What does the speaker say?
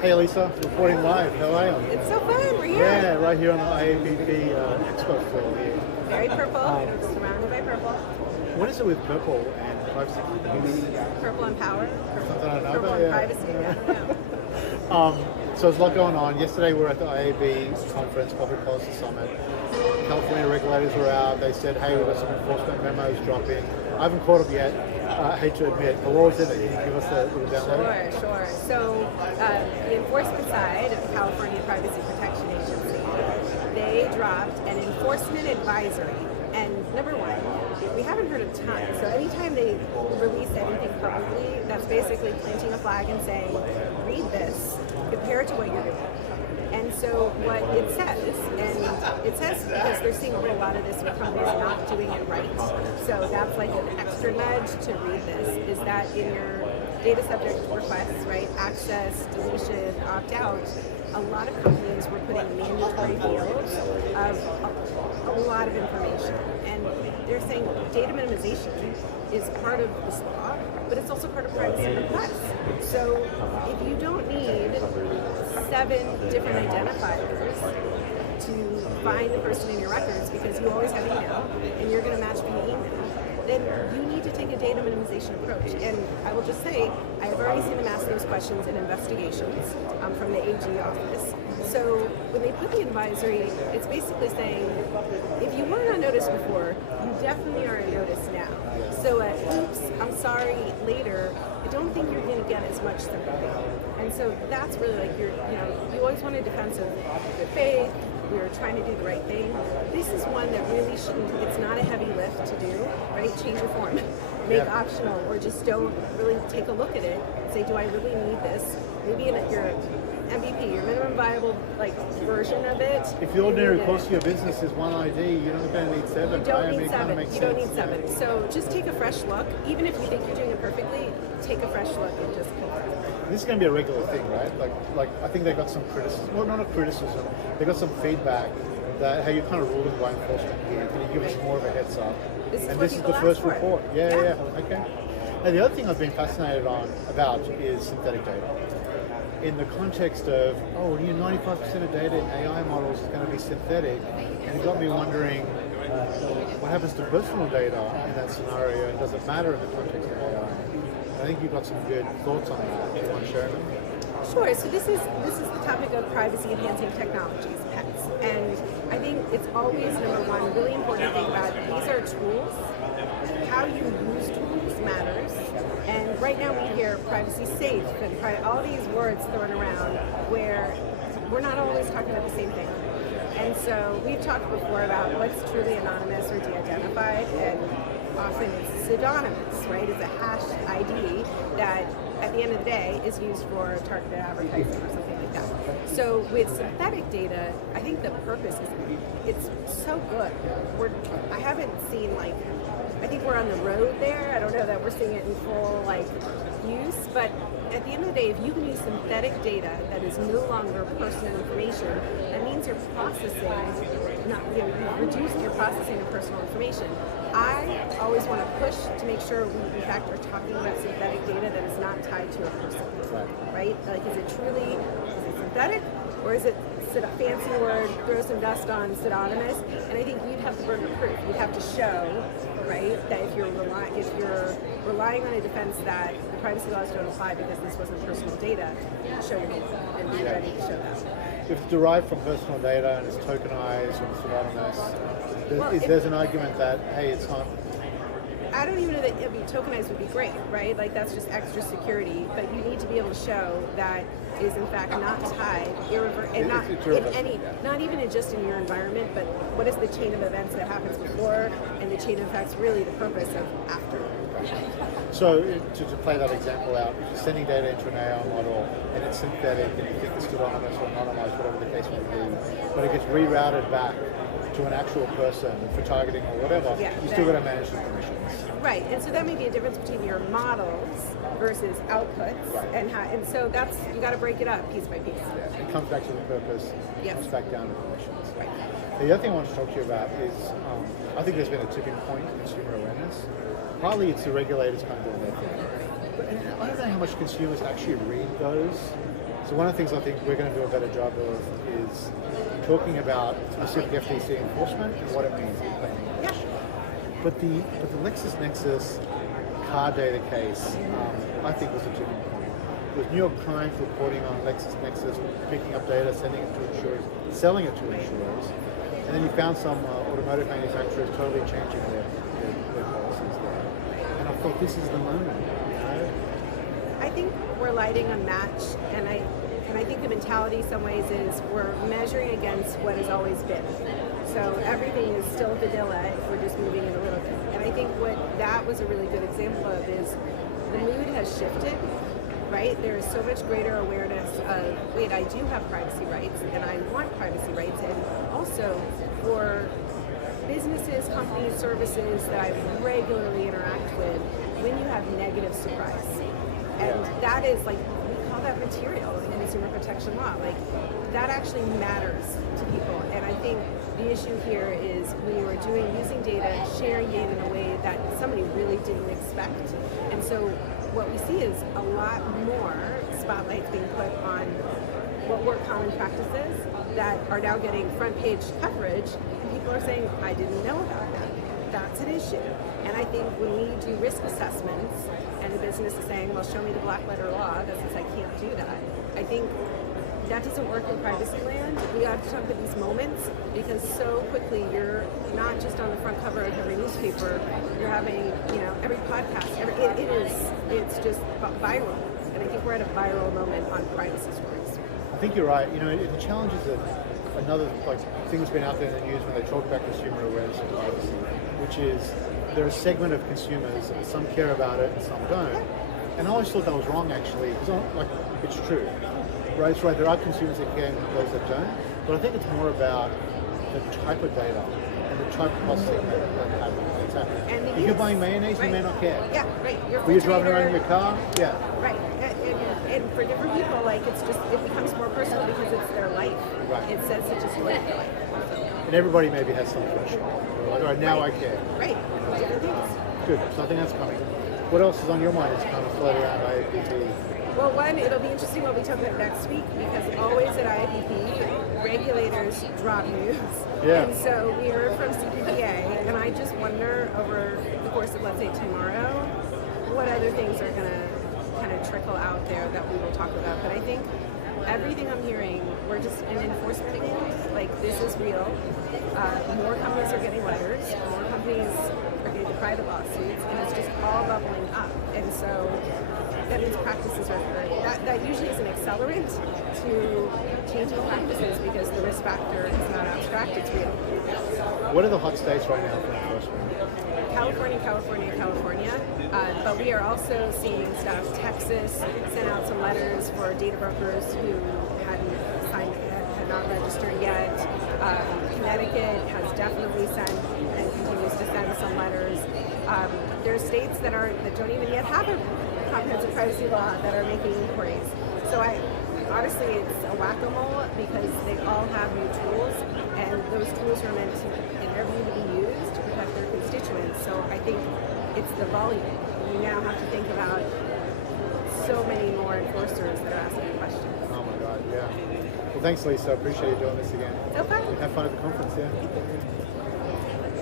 Hey Lisa, reporting live. How are you? It's so fun. We're here. Yeah, right here on the IAPP Expo floor here. Very purple. Surrounded by purple. What is it with purple and privacy? Purple and power. Something I don't know Purple about, and yeah. privacy. I don't know. So there's a lot going on. Yesterday we were at the IAB conference, Public Policy Summit. California regulators were out. They said, hey, we've got some enforcement memos dropping. I haven't caught them yet. I hate to admit, but what was in it? Can you give us a little download? Sure. So the enforcement side of the California Privacy Protection Agency, they dropped an enforcement advisory. And number one, we haven't heard a ton. So anytime they release anything publicly, that's basically planting a flag and saying, read this, compare it to what you're doing. And so what it says, and it says because they're seeing a whole lot of this with companies not doing it right. So that's like an extra nudge to read this, is that in your data subject requests, right, access, deletion, opt-out, a lot of companies were putting mandatory fields of a lot of information. And they're saying data minimization is part of this law, but it's also part of privacy requests. So if you don't need 7 different identifiers to find the person in your records because you always have email and you're going to match via email, then you need to take a data minimization approach. And I will just say, I have already seen them ask those questions in investigations from the AG office. So when they put the advisory, it's basically saying, if you weren't on notice before, you definitely are on notice now. So oops, I'm sorry, later, I don't think you're going to get as much sympathy. And so that's really like you always want a defense of good faith, we're trying to do the right thing. This is one that really shouldn't, it's not a heavy lift to do, right? Change your form, make optional, or just don't really take a look at it and say, do I really need this? Maybe your MVP, your minimum viable version of it. If the ordinary course of your business is one ID, you're not going to need 7. You don't right? need 7. You don't need 7. So just take a fresh look. Even if you think you're doing it perfectly, take a fresh look and just confirm. This is going to be a regular thing, right? Like I think they got some criticism. Well, not a criticism. They got some feedback that how you're kind of ruling by enforcement here. Can you give us more of a heads up? This is the first report. Yeah. Okay. Now the other thing I've been fascinated about is synthetic data. In the context of, 95% of data in AI models is going to be synthetic, and it got me wondering, what happens to personal data in that scenario, and does it matter in the context of AI? I think you've got some good thoughts on that. Do you want to share them? Sure. So this is the topic of privacy enhancing technologies, PETs, and I think it's always number one really important thing about these are tools. How you use tools matters. And right now we hear privacy safe and all these words thrown around where we're not always talking about the same thing. And so we've talked before about what's truly anonymous or de-identified, and often it's pseudonymous, right? It's a hash ID that at the end of the day is used for targeted advertising or something like that. So with synthetic data, I think the purpose is, it's so good. I haven't seen I think we're on the road there. I don't know that we're seeing it in full use, but at the end of the day, if you can use synthetic data that is no longer personal information, that means you're processing, you've reduced your processing of personal information. I always want to push to make sure we, in fact, are talking about synthetic data that is not tied to a person, right? Is it synthetic, or is it a fancy word, throw some dust on pseudonymous? And I think you'd have the burden of proof. You'd have to show, right, that if you're relying on a defense that the privacy laws don't apply because this wasn't personal data, show your data and be ready to show that. If it's derived from personal data and it's tokenized or pseudonymous, there's an argument that, hey, it's not. I don't even know that tokenized would be great, right? That's just extra security, but you need to be able to show that it is in fact not tied, not even just in your environment, but what is the chain of events that happens before, and the chain of effects really the purpose of after. So to play that example out, if you're sending data into an AI model and it's synthetic and you think it's pseudonymous or anonymized, whatever the case may be, but it gets rerouted back to an actual person for targeting or whatever, you still got to manage the permissions. Right, and so that may be a difference between your models versus outputs, and so that's, you got to break it up piece by piece. Yeah, it comes back to the purpose, comes back down to permissions. Right. The other thing I want to talk to you about is, I think there's been a tipping point in consumer awareness. Partly it's the regulators kind of doing their thing. But I don't know how much consumers actually read those So one of the things I think we're going to do a better job of is talking about specific FTC enforcement and what it means in plain English. But the LexisNexis car data case, I think was a tipping point. It was New York Times reporting on LexisNexis picking up data, sending it to insurers, selling it to insurers, and then you found some automotive manufacturers totally changing their policies there. And I thought, this is the moment. I think we're lighting a match, and I think the mentality in some ways is we're measuring against what has always been. So everything is still vanilla if we're just moving it a little bit. And I think what that was a really good example of is the mood has shifted, right? There is so much greater awareness of, wait, I do have privacy rights, and I want privacy rights, and also for businesses, companies, services that I regularly interact with, when you have negative surprise. And that is like, we call that material in consumer protection law. Like, that actually matters to people. And I think the issue here is when you are using data, sharing data in a way that somebody really didn't expect. And so what we see is a lot more spotlights being put on what were common practices that are now getting front page coverage. And people are saying, I didn't know about that. That's an issue. And I think when we do risk assessments and the business is saying, well, show me the black letter law that says I can't do that, I think that doesn't work in privacy land. We have to talk about these moments because so quickly you're not just on the front cover of every newspaper, you're having, every podcast, it's just viral. And I think we're at a viral moment on privacy stories. I think you're right. The challenge is that another thing that's been out there in the news when they talk about consumer awareness and privacy, which is there are a segment of consumers, some care about it and some don't. And I always thought that was wrong, actually, because it's true. Right, it's right, there are consumers that care and those that don't. But I think it's more about the type of data and the type of processing that's happening. If you're buying mayonnaise, you may not care. Yeah, right. But you're driving around in your car, yeah. Right. And for different people, it becomes more personal because it's their life. Right. It says such a story of their life. And everybody maybe has some threshold. All right, now I care. Right. Different things. Good. So I think that's coming. What else is on your mind? It's kind of floating around IAPP. Well, one, it'll be interesting what we talk about next week because always at IAPP, regulators drop news. Yeah. And so we heard from CPPA, and I just wonder over the course of, let's say, tomorrow, what other things are going to kind of trickle out there that we will talk about. But I think everything I'm hearing, we're just in enforcement land. Like, this is real. More companies are getting letters. More companies are getting private lawsuits, and it's just all bubbling up. And so that means practices are that usually is an accelerant to changing practices because the risk factor is not abstract, it's real. What are the hot states right now for enforcement? California. But we are also seeing stuff. Texas sent out some letters for data brokers who had not registered yet. Connecticut has definitely sent and continues to send some letters. There are states that don't even yet have a comprehensive privacy law that are making inquiries. So honestly, it's a whack-a-mole because they all have new tools, and those tools are meant to, in their view, to be used to protect their constituents. So I think it's the volume. We now have to think about so many more enforcers that are asking questions. Oh my God, yeah. Well, thanks, Lisa. I appreciate you doing this again. No problem. Have fun at the conference, yeah.